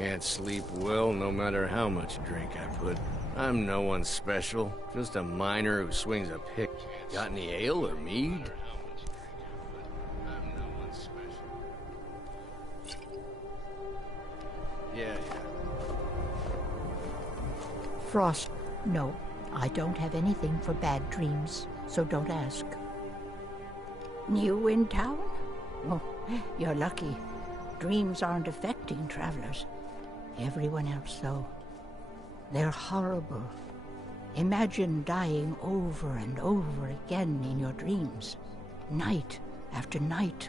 Can't sleep well no matter how much drink I put. I'm no one special, just a miner who swings a pick. Got any ale or mead? Yeah. Frost, no. I don't have anything for bad dreams, so don't ask. New in town? Oh, you're lucky. Dreams aren't affecting travelers. Everyone else, though. They're horrible. Imagine dying over and over again in your dreams. Night after night.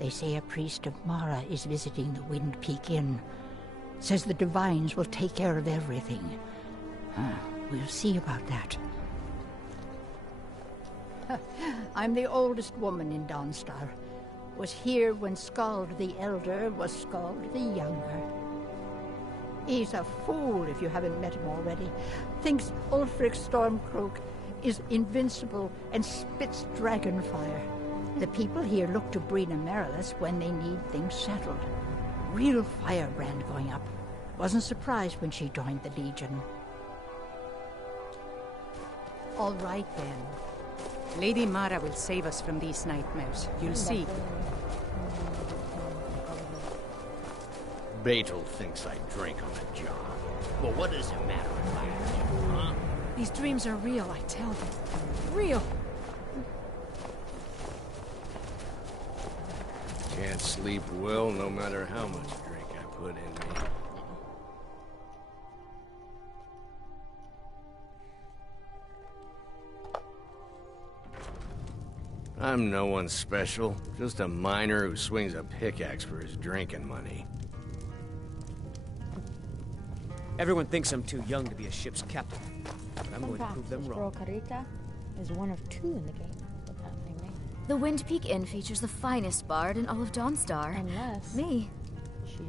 They say a priest of Mara is visiting the Wind Peak Inn. Says the divines will take care of everything. We'll see about that. I'm the oldest woman in Dawnstar. Was here when Skald the Elder was Skald the Younger. He's a fool if you haven't met him already. Thinks Ulfric Stormcloak is invincible and spits dragon fire. The people here look to Brina Merilis when they need things settled. Real firebrand going up. Wasn't surprised when she joined the Legion. All right, then. Lady Mara will save us from these nightmares. You'll see. Betel thinks I drink on the job. Well, what does it matter if I do, huh? These dreams are real, I tell you. Real! Can't sleep well no matter how much drink I put in me. I'm no one special, just a miner who swings a pickaxe for his drinking money. Everyone thinks I'm too young to be a ship's captain, but I'm going to prove them wrong. Carita is one of two in the game with that same name. The Wind Peak Inn features the finest bard in all of Dawnstar. Unless me. She's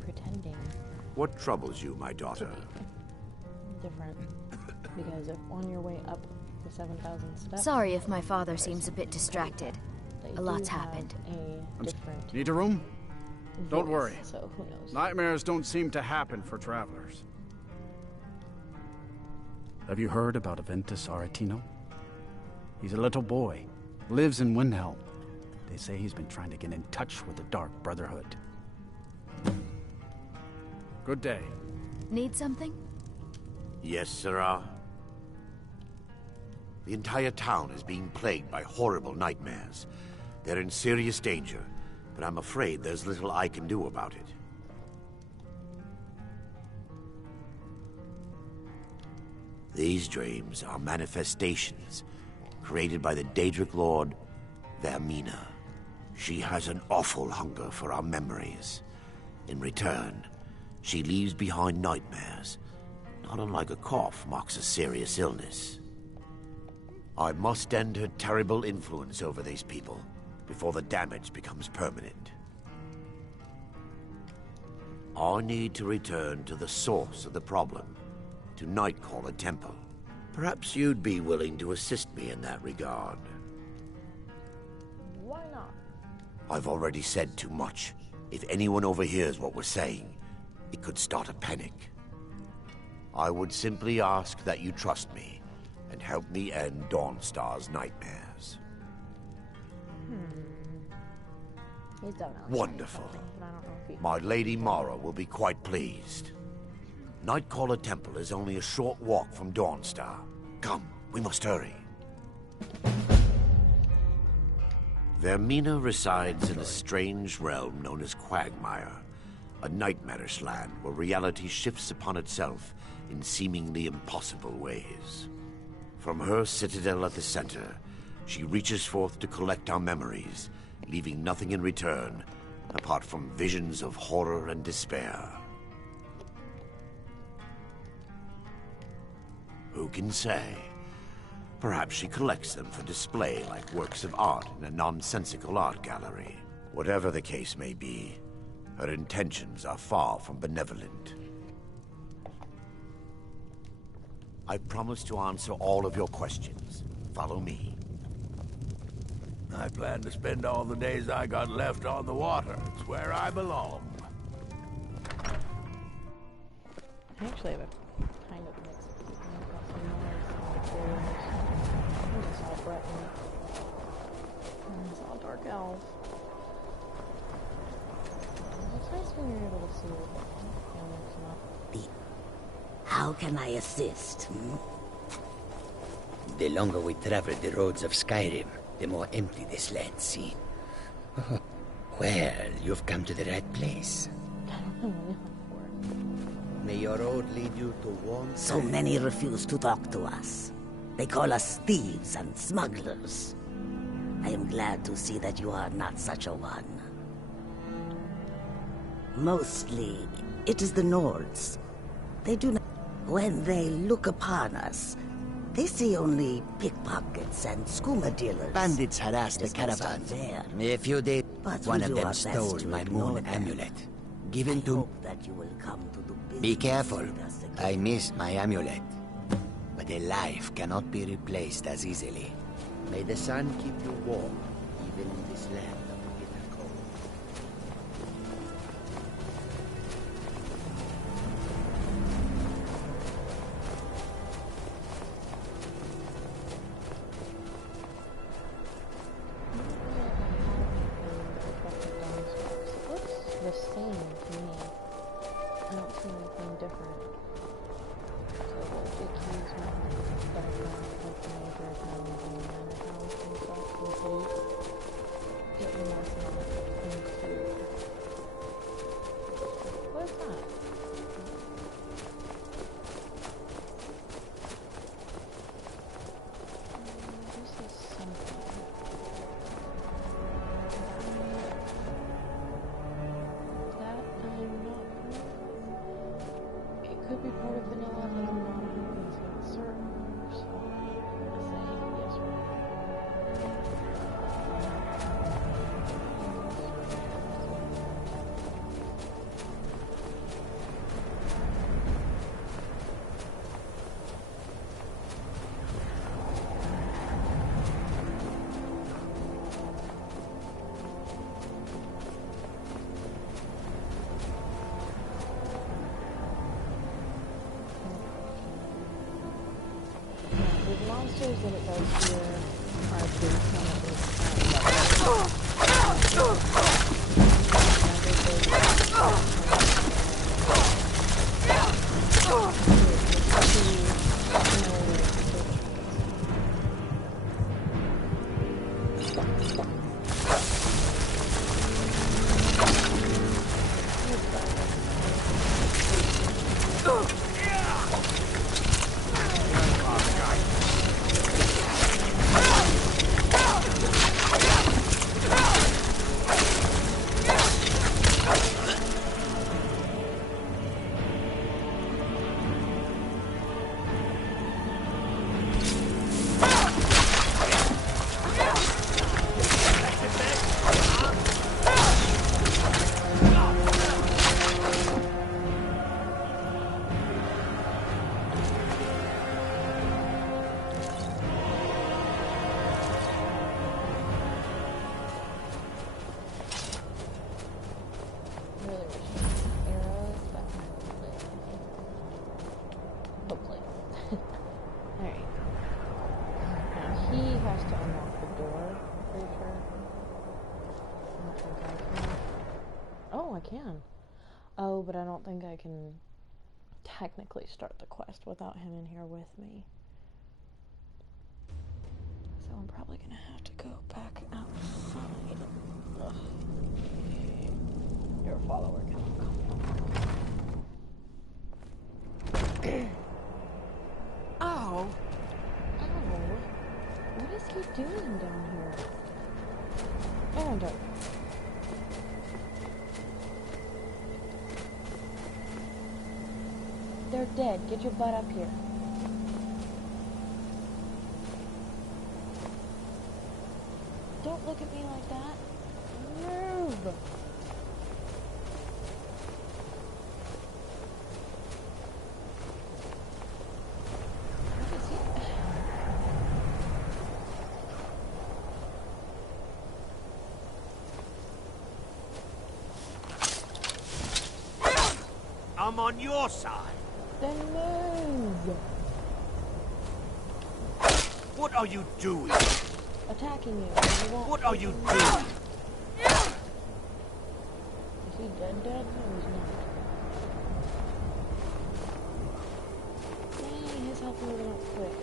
pretending. What troubles you, my daughter? Different. Because if on your way up the 7,000 steps... Sorry if my father seems a bit distracted. A lot's happened. Need a room? Don't voice, worry. So who knows? Nightmares don't seem to happen for travelers. Have you heard about Aventus Aretino? He's a little boy. Lives in Windhelm. They say he's been trying to get in touch with the Dark Brotherhood. Good day. Need something? Yes, sirrah. The entire town is being plagued by horrible nightmares. They're in serious danger, but I'm afraid there's little I can do about it. These dreams are manifestations created by the Daedric Lord, Vermina. She has an awful hunger for our memories. In return, she leaves behind nightmares. Not unlike a cough marks a serious illness. I must end her terrible influence over these people before the damage becomes permanent. I need to return to the source of the problem, to Nightcaller Temple. Perhaps you'd be willing to assist me in that regard. Why not? I've already said too much. If anyone overhears what we're saying, it could start a panic. I would simply ask that you trust me and help me end Dawnstar's nightmares. He's definitely Wonderful. something, but I don't know if he... My Lady Mara will be quite pleased. Nightcaller Temple is only a short walk from Dawnstar. Come, we must hurry. Vermina resides in a strange realm known as Quagmire, a nightmarish land where reality shifts upon itself in seemingly impossible ways. From her citadel at the center, she reaches forth to collect our memories, leaving nothing in return apart from visions of horror and despair. Who can say? Perhaps she collects them for display like works of art in a nonsensical art gallery. Whatever the case may be, her intentions are far from benevolent. I promise to answer all of your questions. Follow me. I plan to spend all the days I got left on the water. It's where I belong. I actually have a kind of mixed feeling about some noise, some materials. I think it's all Breton. And it's all dark elf. It's nice when you're able to see what mix them up. How can I assist? The longer we travel the roads of Skyrim, the more empty this land seems. Well, you've come to the right place. May your road lead you to warm... So many refuse to talk to us. They call us thieves and smugglers. I am glad to see that you are not such a one. Mostly, it is the Nords. They do not... When they look upon us, they see only pickpockets and skooma dealers. Bandits harassed the caravan. If you did, But one we of do them our best stole to my ignore moon them. amulet. Given to... that you will come to do business. Be careful. I missed my amulet. But a life cannot be replaced as easily. May the sun keep you warm, even in this land of bitter cold. It looks the same to me. I don't see anything different. So we'll just use my background with the major towns and minor towns and stuff and cities. Get more from include. What is that? This is something. That I'm not. It could be part of vanilla, but I'm not 100% certain. So I'm gonna say yes or no. The monsters that it does here are based on at least can. Oh, but I don't think I can technically start the quest without him in here with me. So I'm probably gonna have to go back outside. Ugh. Your follower can come. Ow! Ow! What is he doing down here? And they're dead. Get your butt up here. Don't look at me like that. Move! What is he? I'm on your side. Then move! What are you doing? Attacking you. What are you doing? Is he dead? No, he's not. Dang, his health moving up quick.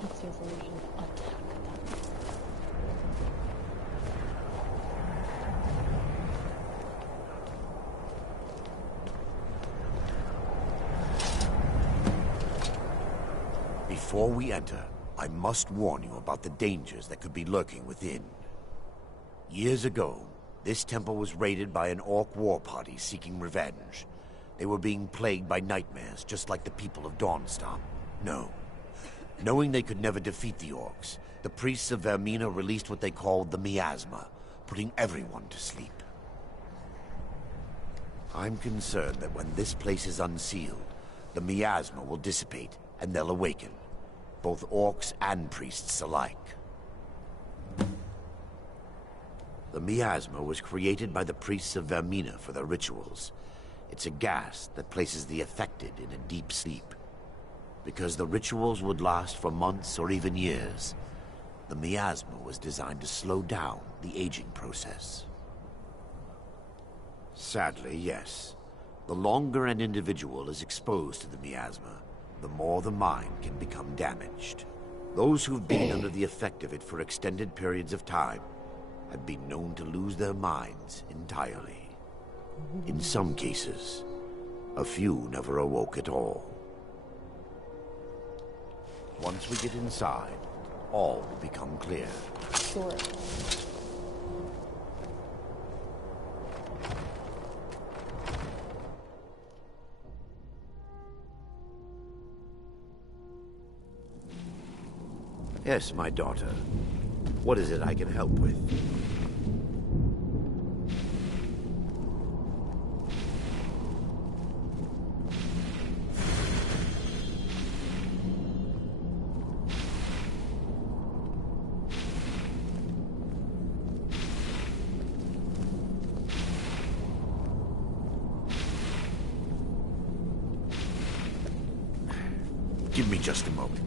What's your solution? Attack them. Before we enter, I must warn you about the dangers that could be lurking within. Years ago, this temple was raided by an orc war party seeking revenge. They were being plagued by nightmares, just like the people of Dawnstar. No. Knowing they could never defeat the orcs, the priests of Vermina released what they called the miasma, putting everyone to sleep. I'm concerned that when this place is unsealed, the miasma will dissipate and they'll awaken, both orcs and priests alike. The miasma was created by the priests of Vermina for their rituals. It's a gas that places the affected in a deep sleep. Because the rituals would last for months or even years, the miasma was designed to slow down the aging process. Sadly, yes. The longer an individual is exposed to the miasma, the more the mind can become damaged. Those who've been under the effect of it for extended periods of time have been known to lose their minds entirely. In some cases, a few never awoke at all. Once we get inside, all will become clear. Sure. Yes, my daughter. What is it I can help with? Give me just a moment.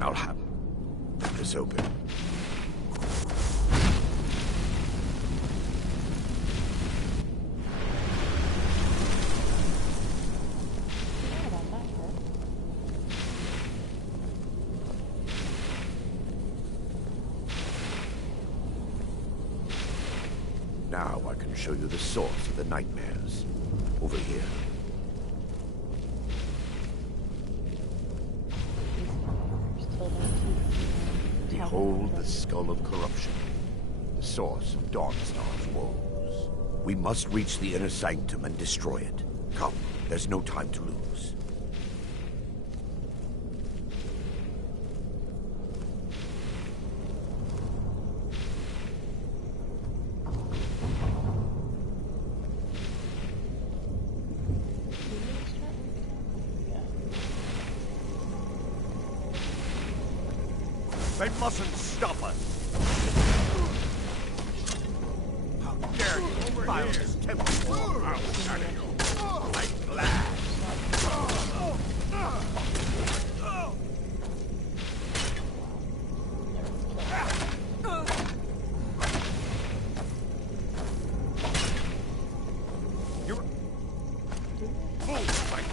I'll have this open. Now I can show you the source of the nightmares. Over here. Behold the skull of corruption, the source of Dawnstar's woes. We must reach the inner sanctum and destroy it. Come, there's no time to lose. They mustn't stop us! How dare you defile this temple? I'll shatter you like glass! You're fools like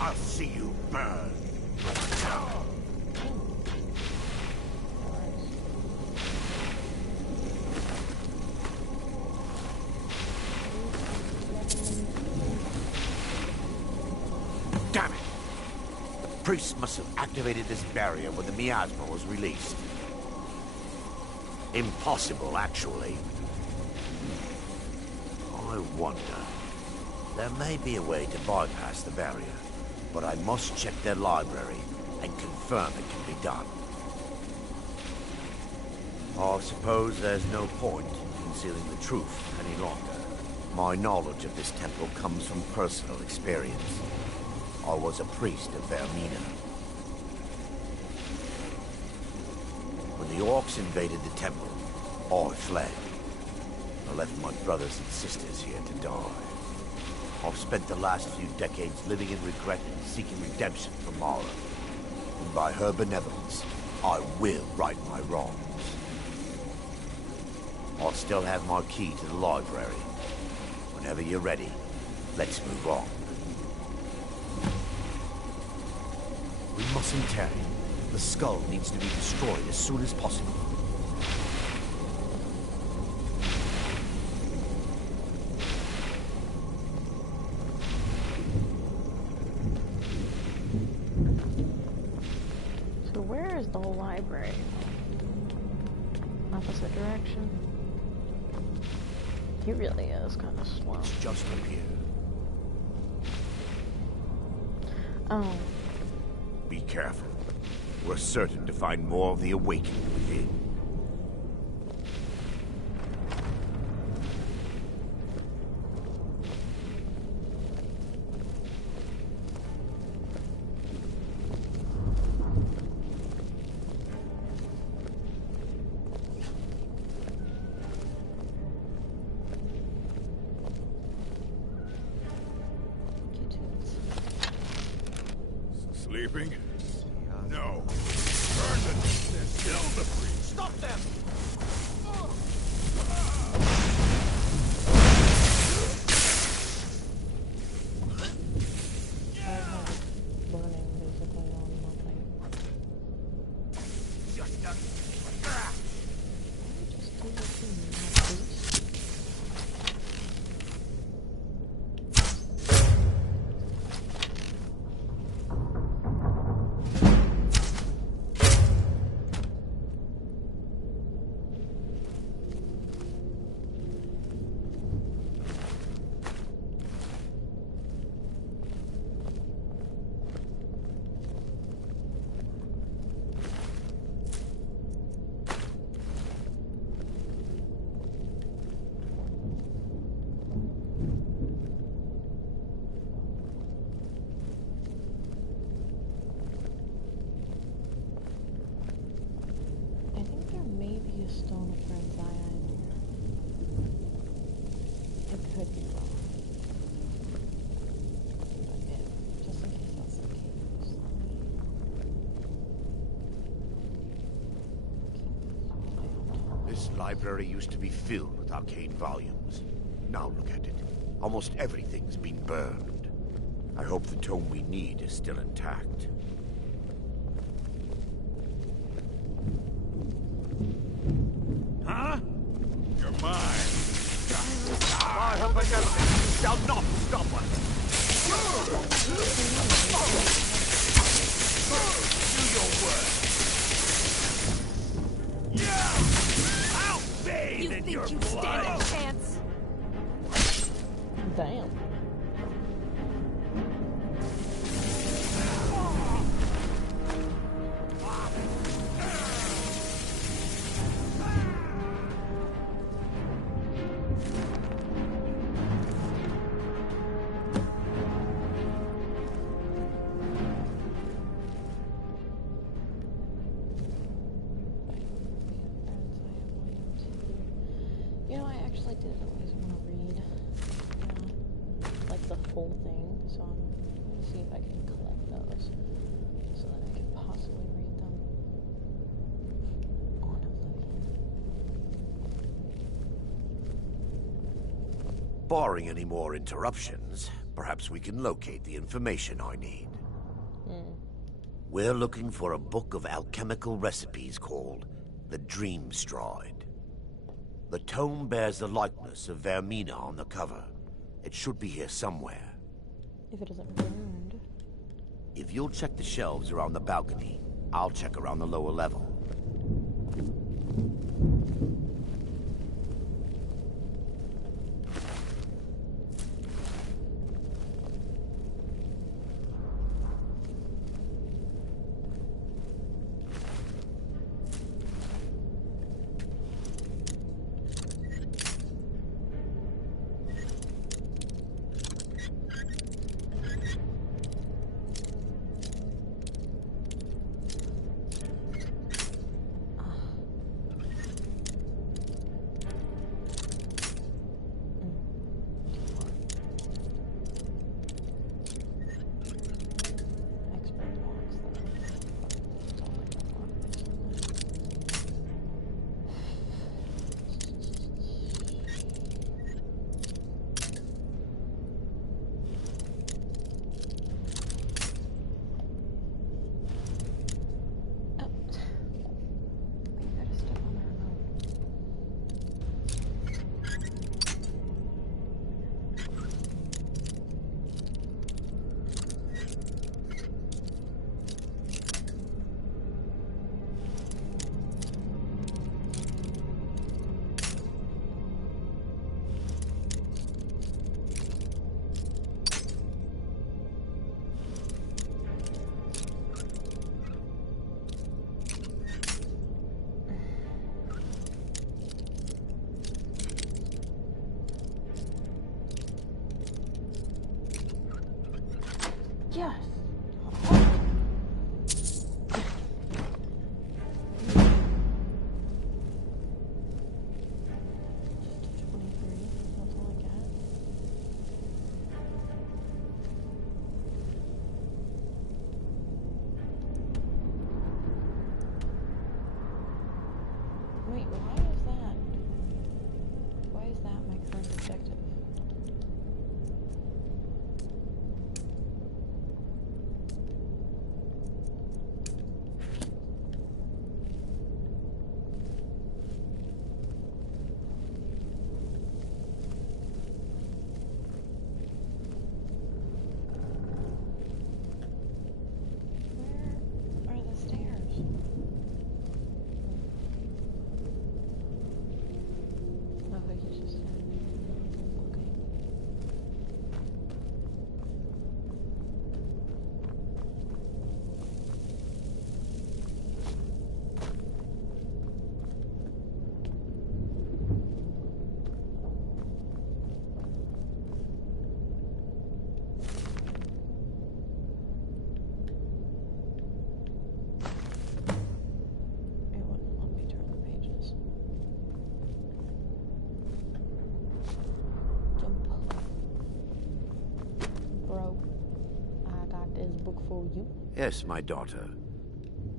I'll see you burn. Damn it! The priests must have activated this barrier when the miasma was released. Impossible, actually. I wonder. There may be a way to bypass the barrier, but I must check their library and confirm it can be done. I suppose there's no point in concealing the truth any longer. My knowledge of this temple comes from personal experience. I was a priest of Vermina. When the orcs invaded the temple, I fled. I left my brothers and sisters here to die. I've spent the last few decades living in regret and seeking redemption from Mara. And by her benevolence, I will right my wrongs. I still have my key to the library. Whenever you're ready, let's move on. We mustn't tarry. The skull needs to be destroyed as soon as possible. So where is the library? Opposite direction. He really is kind of slow. It's just up here. Oh. Be careful. We're certain to find more of the awakening within. Sleeping? No. Burn them! Kill the priest! Stop them! Burning basically on nothing. Just do what you need, please. Stone of Zion in here. It could be wrong. But just in case that's the case. This library used to be filled with arcane volumes. Now look at it. Almost everything's been burned. I hope the tome we need is still intact. Huh? You're mine. I have benevolence. You shall not stop us. Do your work. Yeah! I'll bathe in your blood. Stand a chance? Damn. You know, I actually did always want to read, like the full thing, so I'm going to see if I can collect those, so that I can possibly read them on Oblivion. Barring any more interruptions, perhaps we can locate the information I need. We're looking for a book of alchemical recipes called the Dream Stride. The tome bears the likeness of Vermina on the cover. It should be here somewhere. If it isn't burned. If you'll check the shelves around the balcony, I'll check around the lower level. Why is that my current objective? Where are the stairs? Oh, he's just standing there. Okay. It wouldn't let me turn the pages. Jump. Bro, I got this book for you. Yes, my daughter.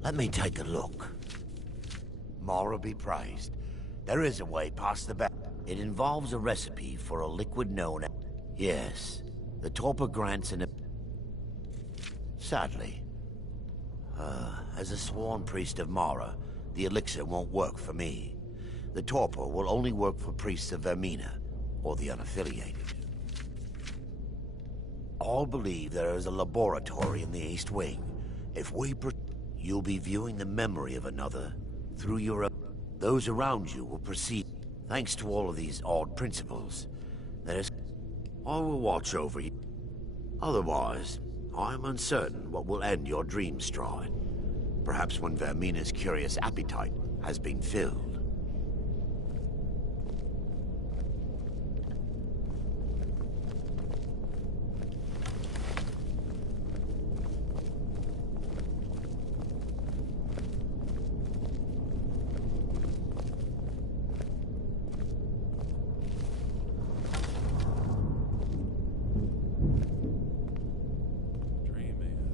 Let me take a look. Mara be praised. There is a way past the back. It involves a recipe for a liquid known as... Yes, the torpor grants an... Sadly, as a sworn priest of Mara, the elixir won't work for me. The torpor will only work for priests of Vermina, or the unaffiliated. All believe there is a laboratory in the East Wing. If we... You'll be viewing the memory of another through your... Those around you will perceive... Thanks to all of these odd principles, there is... I will watch over you. Otherwise, I am uncertain what will end your dream stride. Perhaps when Vermina's curious appetite has been filled.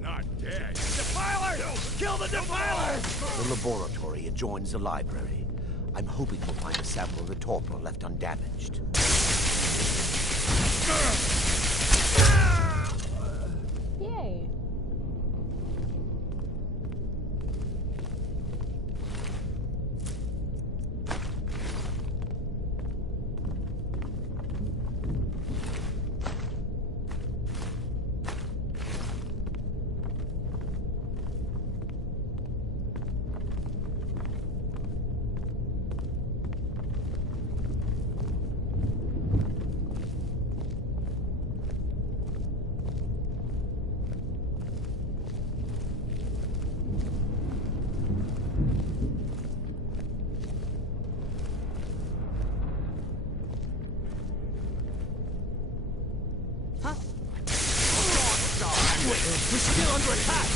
Not dead. Defilers! Kill the defilers! The laboratory adjoins the library. I'm hoping we'll find a sample of the torpor left undamaged. Yay. We're still under attack!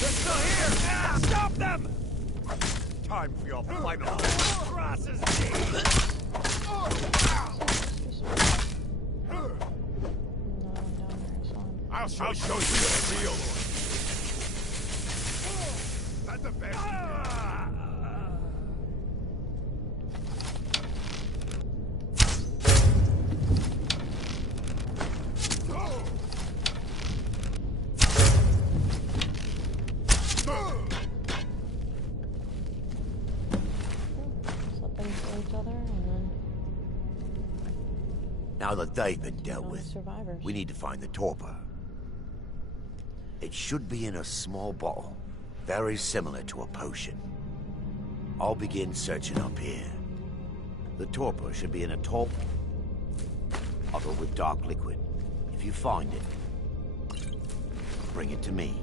They're still here! Stop them! Time for your final crosses teeth! I'll show you the real one. That's the best. Now that they've been dealt with, we need to find the torpor. It should be in a small bottle, very similar to a potion. I'll begin searching up here. The torpor should be in a tall bottle with dark liquid. If you find it, bring it to me.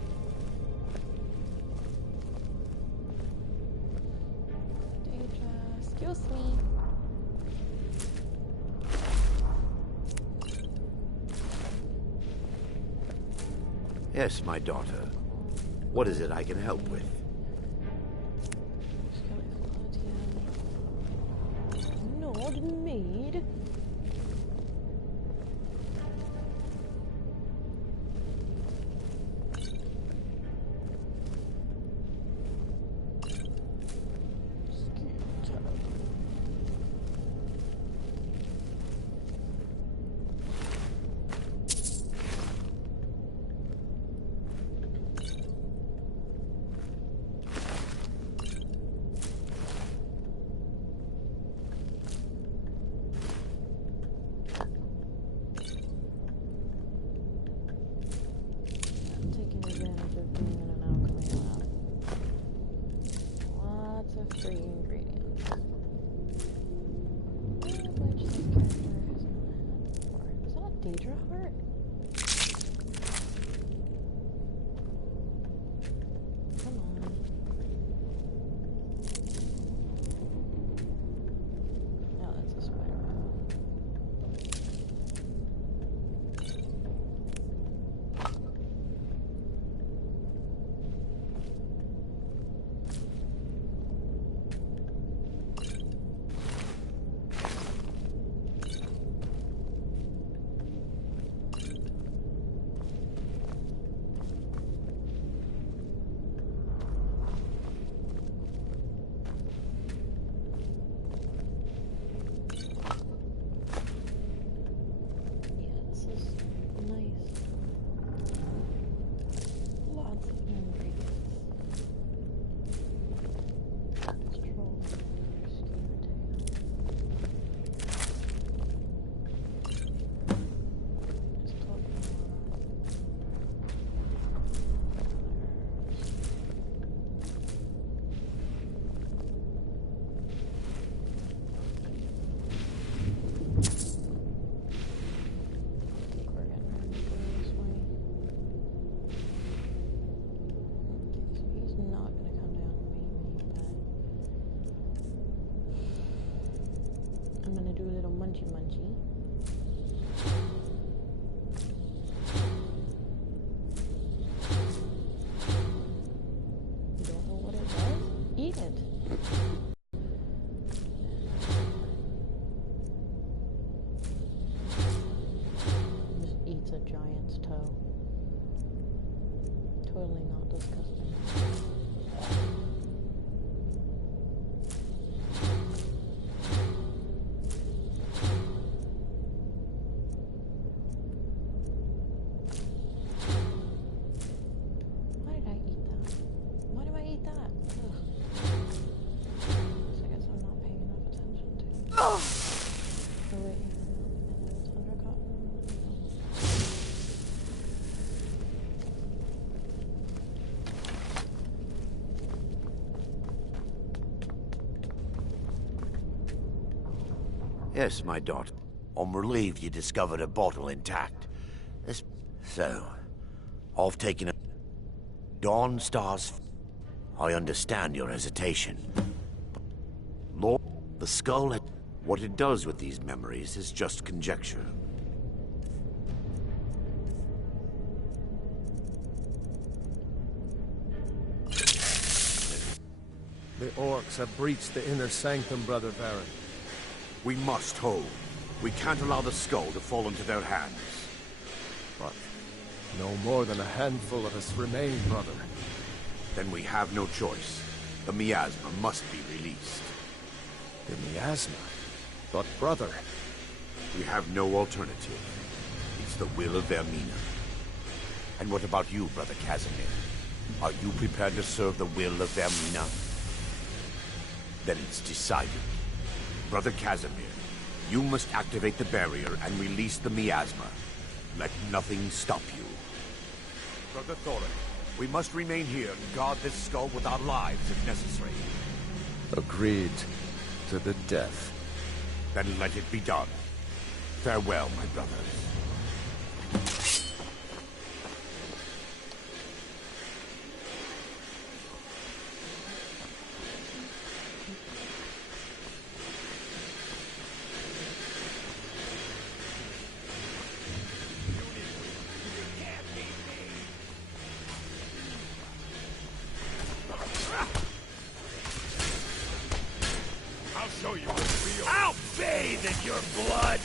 Excuse me. Yes, my daughter. What is it I can help with? Not made. 3 ingredients. Which this character has not had before. Is that a Daedra heart? Come on. No, that's a spider. Munchy. You don't know what it was? Eat it. Just eats a giant's toe. Totally not disgusting. Yes, my daughter. I'm relieved you discovered a bottle intact. So, I've taken a Dawnstar's. I understand your hesitation. Lord, the skull, what it does with these memories is just conjecture. The orcs have breached the inner sanctum, Brother Baron. We must hold. We can't allow the skull to fall into their hands. But no more than a handful of us remain, brother. Then we have no choice. The miasma must be released. The miasma? But brother... We have no alternative. It's the will of Vermina. And what about you, Brother Casimir? Are you prepared to serve the will of Vermina? Then it's decided. Brother Casimir, you must activate the barrier and release the miasma. Let nothing stop you. Brother Thorin, we must remain here and guard this skull with our lives if necessary. Agreed to the death. Then let it be done. Farewell, my brothers. I'll bathe in your blood!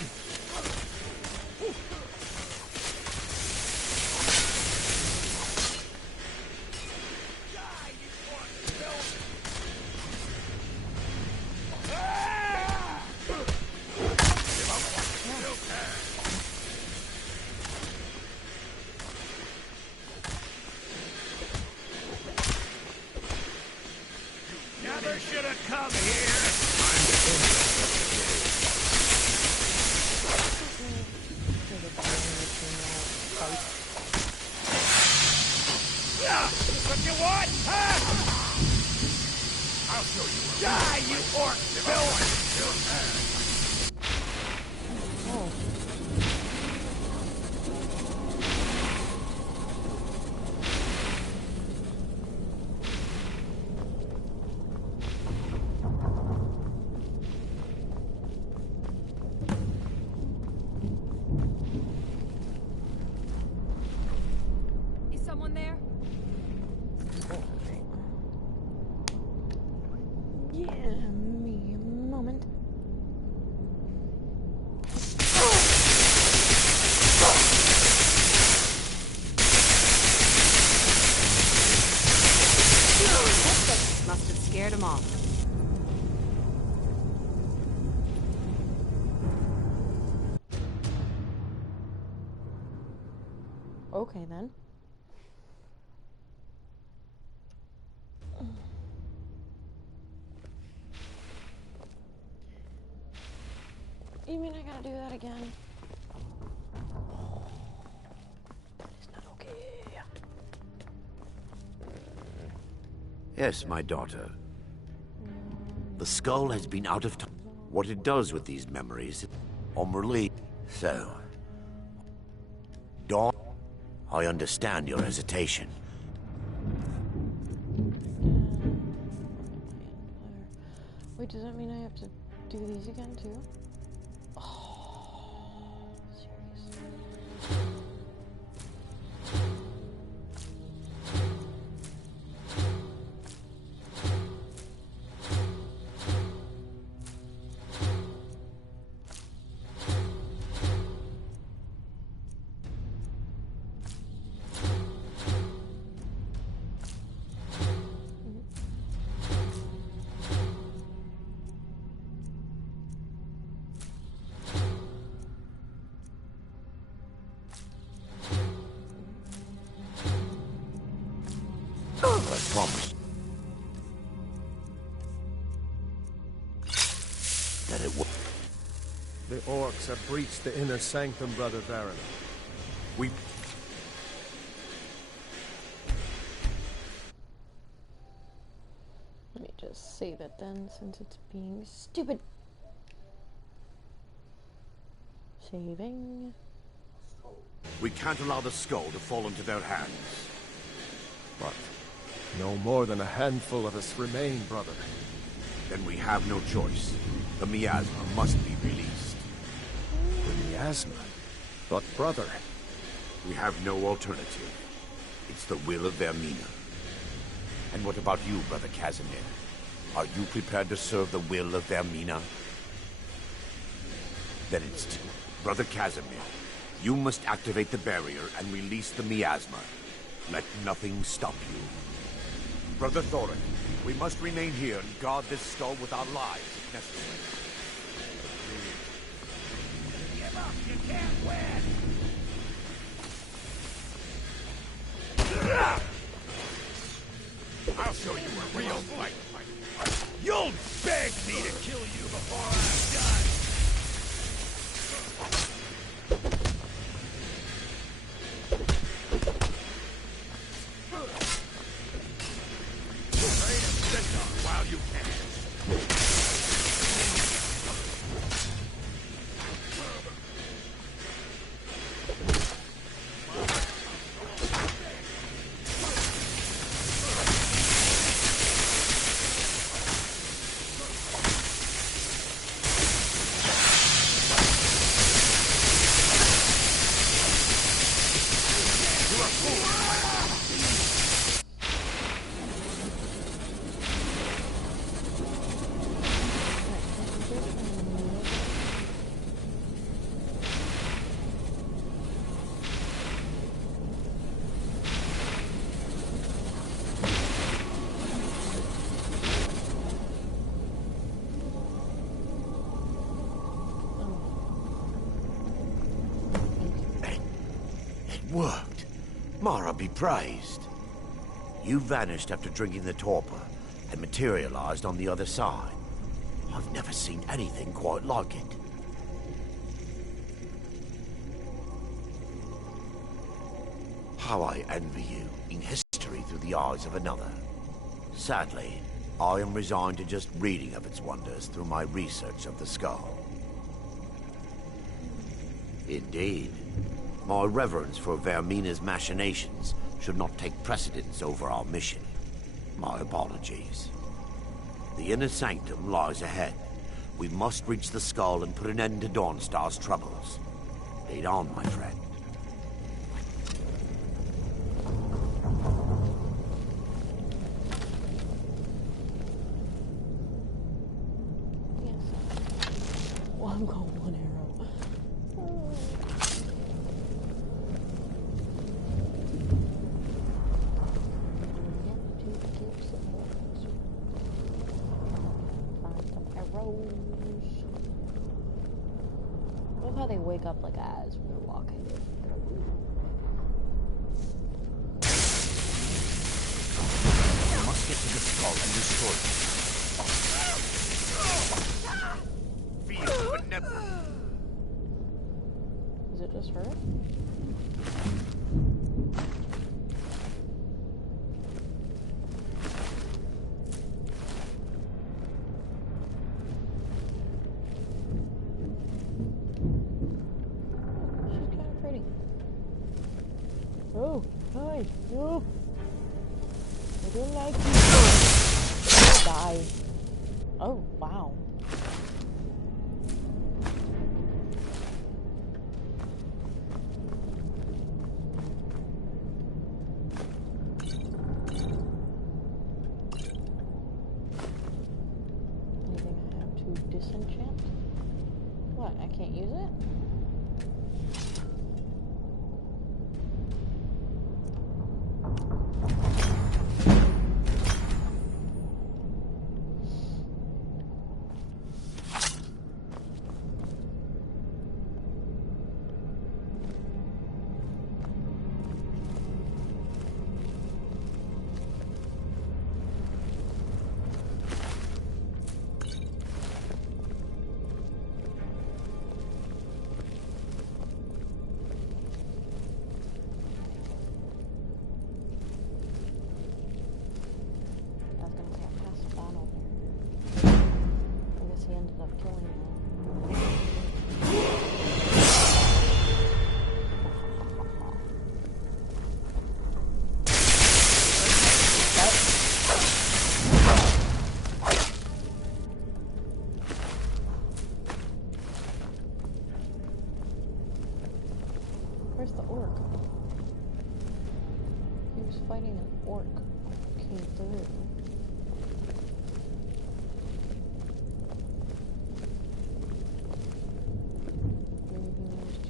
Never should have come here! What you want? I'll show you. Die, you orc villain! Is someone there? Yeah, me a moment. Must have scared him off. Okay then. You mean I gotta do that again? It's not okay. Yes, my daughter. The skull has been out of time. What it does with these memories, Omberly. So, Dawn, I understand your hesitation. Wait, does that mean I have to do these again too? Oh, seriously. I promise that it will. The orcs have breached the inner sanctum, Brother Baron. We... Let me just save it then, since it's being stupid. Saving. We can't allow the skull to fall into their hands. But no more than a handful of us remain, brother. Then we have no choice. The miasma must be released. The miasma? But brother... We have no alternative. It's the will of Vermina. And what about you, Brother Casimir? Are you prepared to serve the will of Vermina? Then it's... Brother Casimir, you must activate the barrier and release the miasma. Let nothing stop you. Brother Thorin, we must remain here and guard this skull with our lives if necessary. Give up! You can't win! I'll show you a real fight. You'll beg me to kill you before I'm done! Train him, Centaur, while you can. Worked. Mara be praised. You vanished after drinking the torpor and materialized on the other side. I've never seen anything quite like it. How I envy you in history through the eyes of another. Sadly, I am resigned to just reading of its wonders through my research of the skull. Indeed. My reverence for Vermina's machinations should not take precedence over our mission. My apologies. The inner sanctum lies ahead. We must reach the skull and put an end to Dawnstar's troubles. Lead on, my friend. Well, I'm going one arrow. I love how they wake up like as we're walking. We must get to the skull and destroy it. Feel benevolent. Is it just her? Oh, hi. No. I don't like you. Die. Oh, wow. Anything I have to disenchant? What, I can't use it? Ended up killing him. Where's the orc? He was fighting an orc. Came through.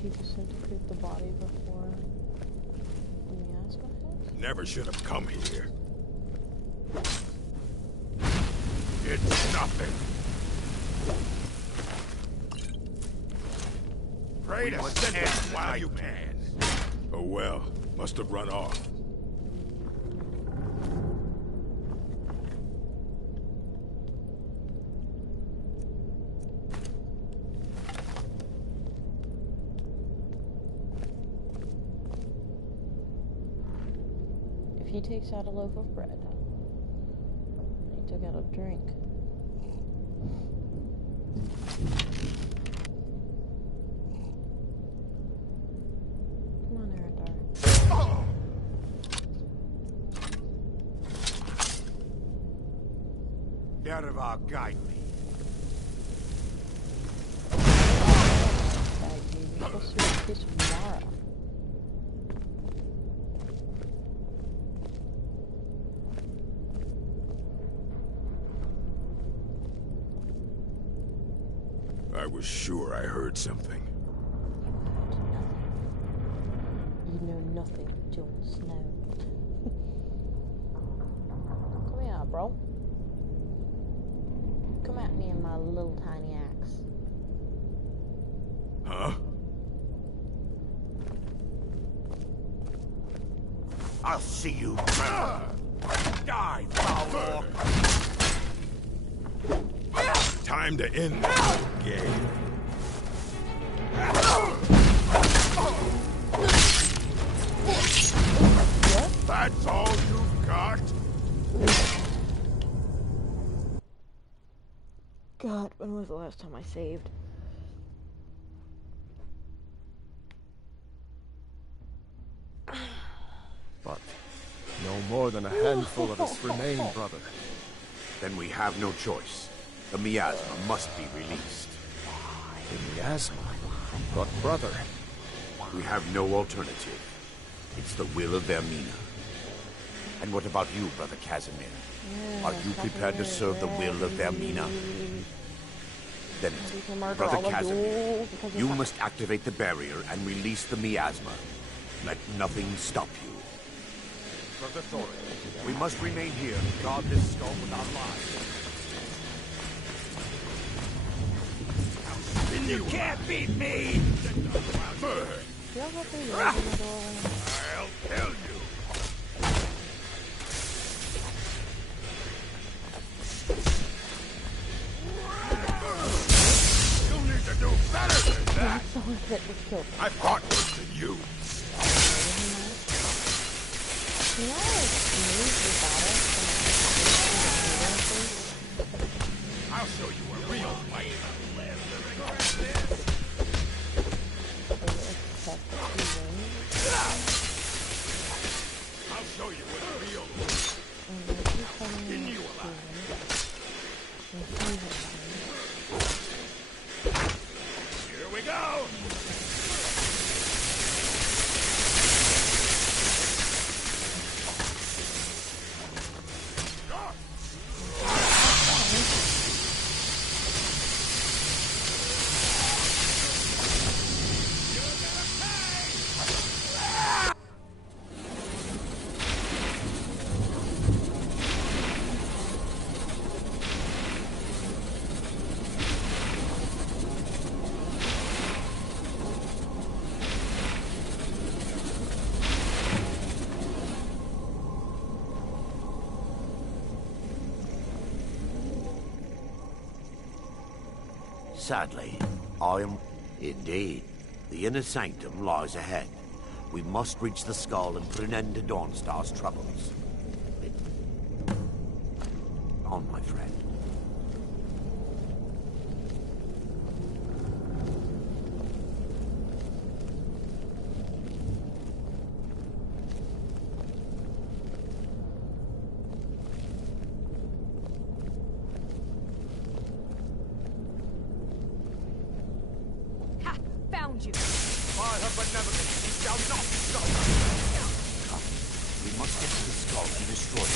To disintegrate the body before the miasma hits? Never should have come here. It's nothing. Pray to send it while you can. Oh well, must have run off. He takes out a loaf of bread. He took out a drink. Come on, Arendar. Yaravar, guide me. You're supposed to be a piece of Mara. I was sure I heard something. You know nothing, Jon Snow. Come here, bro. Come at me in my little tiny axe. Huh? I'll see you. Die, foul orc! Time to end this game. That's all you've got? God, when was the last time I saved? But no more than a handful of us remain, brother. Then we have no choice. The miasma must be released. The miasma? But brother... We have no alternative. It's the will of Vermina. And what about you, Brother Casimir? Are you prepared to serve the will of Vermina? Then, Brother Casimir, you must activate the barrier and release the miasma. Let nothing stop you. Brother Thorin, we must remain here and guard this skull with our lives. Then you can't beat me! I'll tell you! You need to do better than that! I fought worse than you! I'll show you a real fight! I'll show you what a real Didn't you allow? Here we go! Sadly, I am... Indeed. The inner sanctum lies ahead. We must reach the skull and put an end to Dawnstar's troubles. On, my friend. Found you. By her benevolence, you shall not stop! Come, we must get to the skull and destroy it.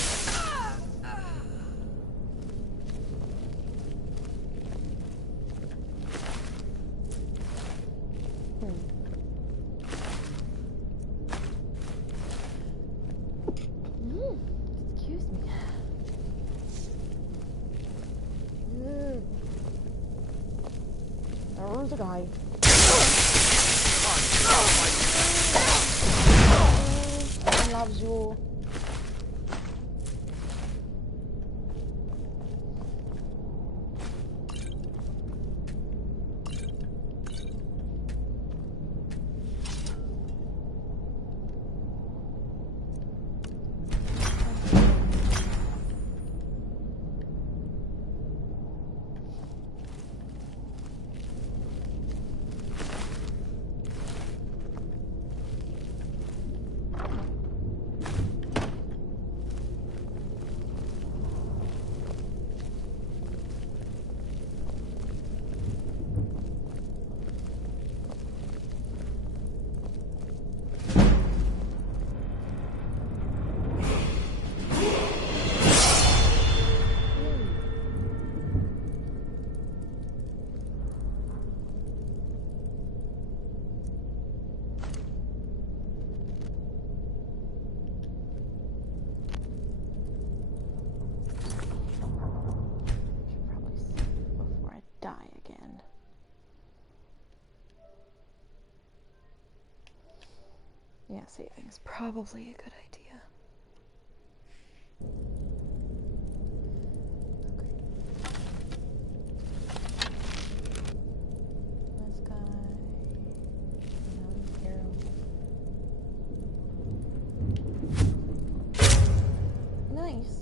Excuse me. There's a guy. Loves you. Yeah, saving's probably a good idea. This guy. Nice.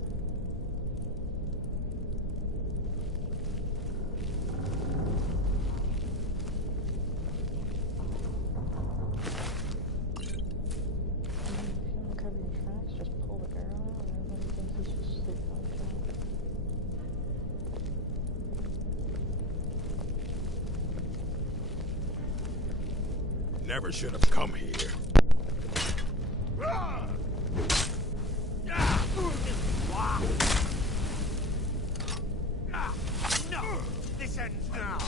never should have come here. No! This ends now!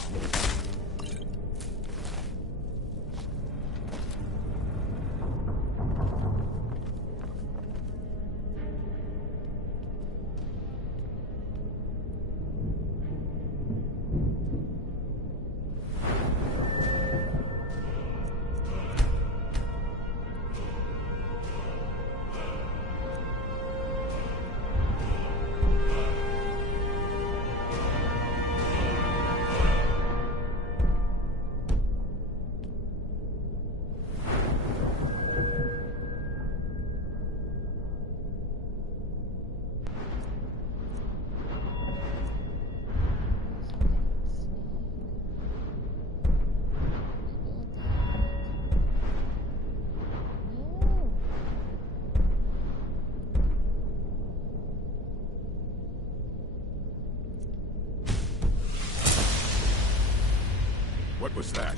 What was that?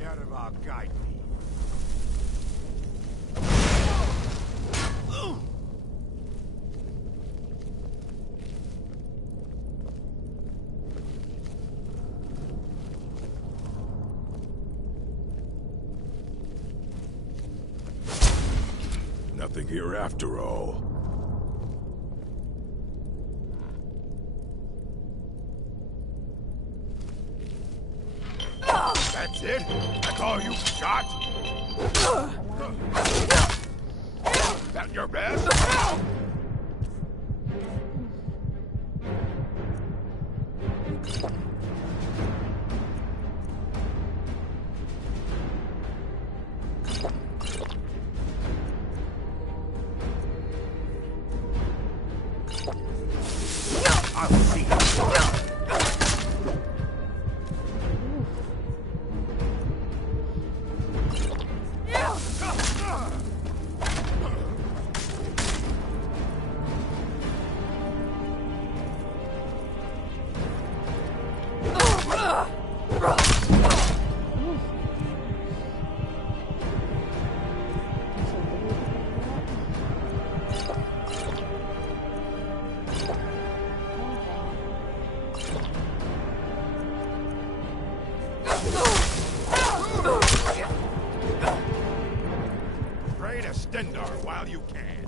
Yarva, guide me. Nothing here after all. That's it? That's all you got? That your best? I'll see. Pray to Stendar while you can.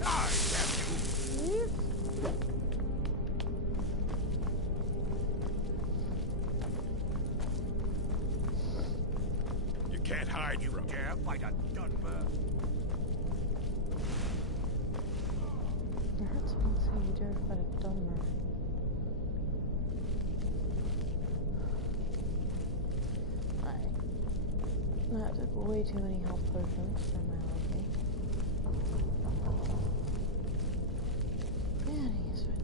Die, damn you! You can't hide from death like a Dunmer. I heard someone say you dare fight a Dunmer. That took way too many health potions for my liking. Man, he is fine.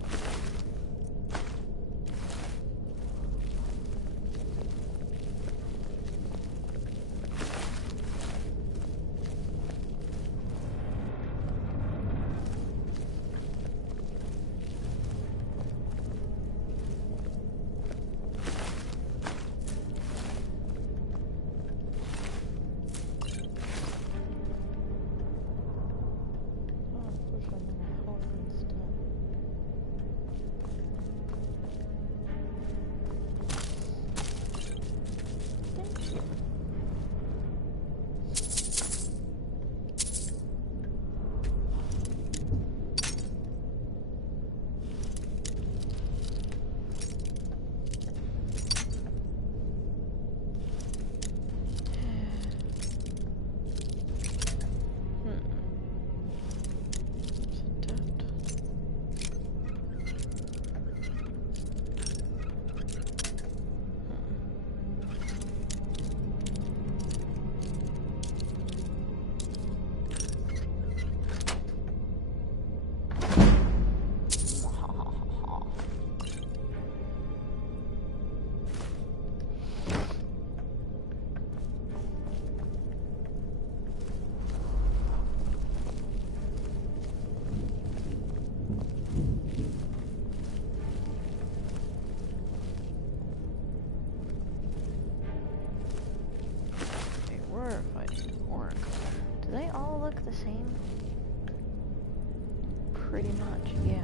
Pretty much, yeah.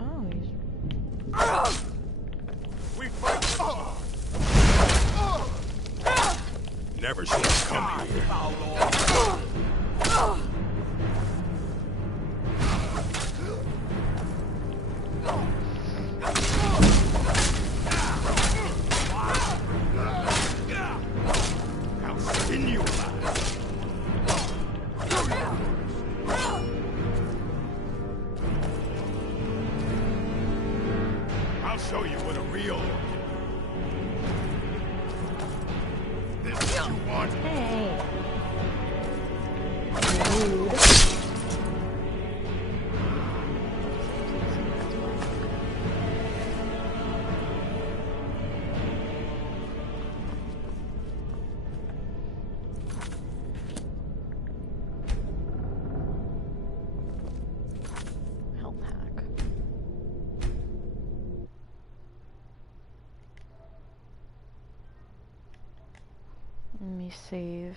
Oh, he's... We fight. Never should have come here. I'll skin you alive. I'll show you what a real orc can do. This is what you want. Hey. Rude. Health hack. Let me save.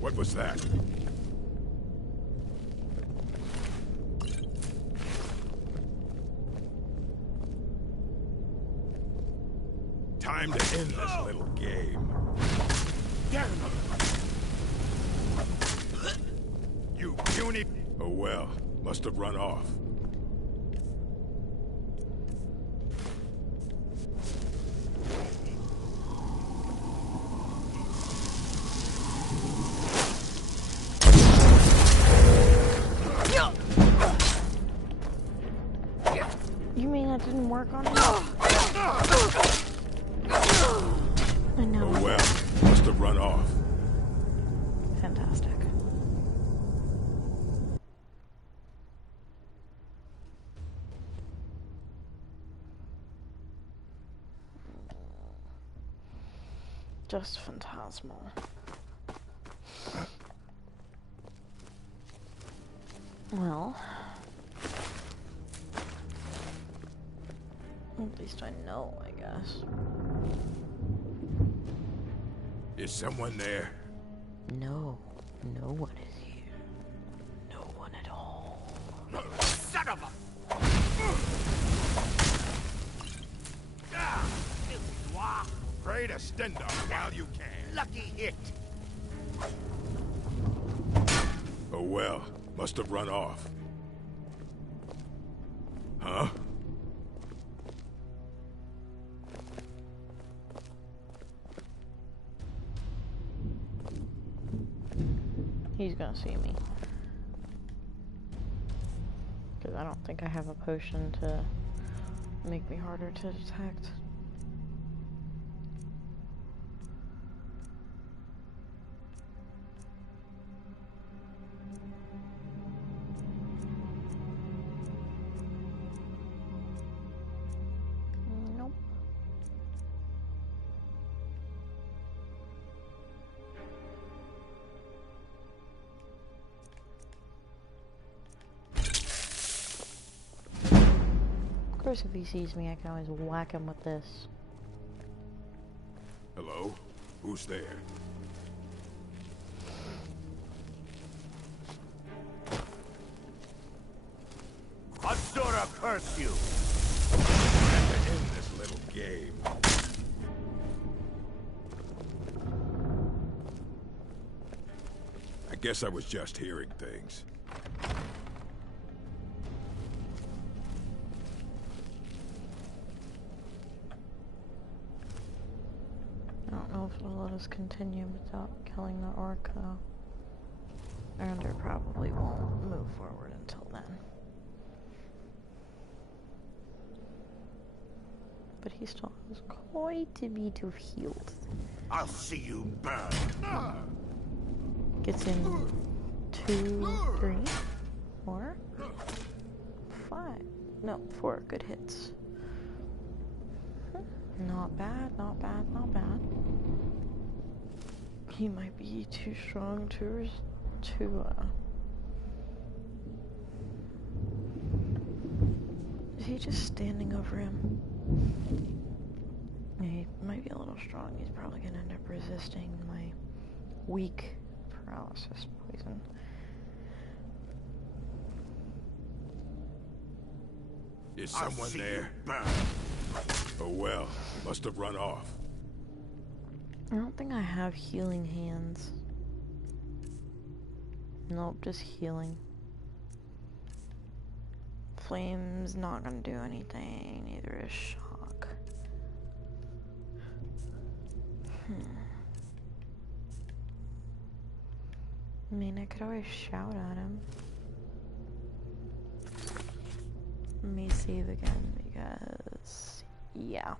What was that? Time to end this little game. You puny... Oh well, must have run off. You mean that didn't work on him? I know. Oh well, must have run off. Fantastic. Just phantasmal. Well, at least I know, I guess. Is someone there? No, no one is here. No one at all. Son of a... Pray to Stendar while you can. Lucky hit. Oh well, must have run off. Huh? He's gonna see me. Because I don't think I have a potion to make me harder to detect. Nope. Of course, if he sees me, I can always whack him with this. Hello? Who's there? Asura curse you! Time to end this little game. I guess I was just hearing things. I don't know if it'll let us continue without killing the orc, though. And it probably won't move forward until then. But he still has quite a bit of health. I'll see you burn. Gets in 2, 3, 4, 5. No, 4 good hits. Not bad, not bad, not bad. He might be too strong to Is he just standing over him? Yeah, he might be a little strong. He's probably gonna end up resisting my weak paralysis poison. Is someone there? Oh well, must have run off. I don't think I have healing hands. Nope, just healing. Flame's not gonna do anything, neither is shock. I mean, I could always shout at him. Let me save again because, yeah.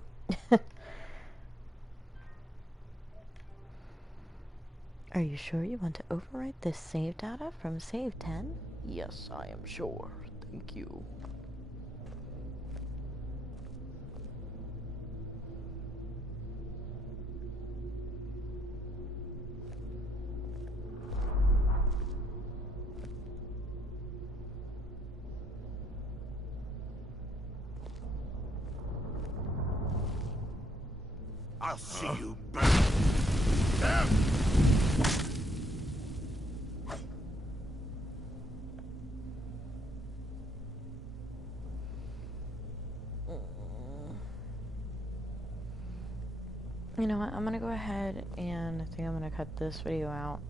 Are you sure you want to overwrite this save data from save 10? Yes, I am sure. Thank you. I'll see you burn. You know what, I'm gonna go ahead and I think I'm gonna cut this video out,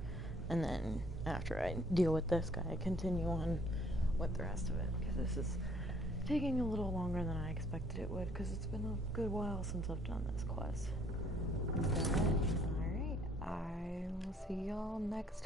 and then after I deal with this guy, continue on with the rest of it, because this is taking a little longer than I expected it would, because it's been a good while since I've done this quest. But, alright, I will see y'all next time.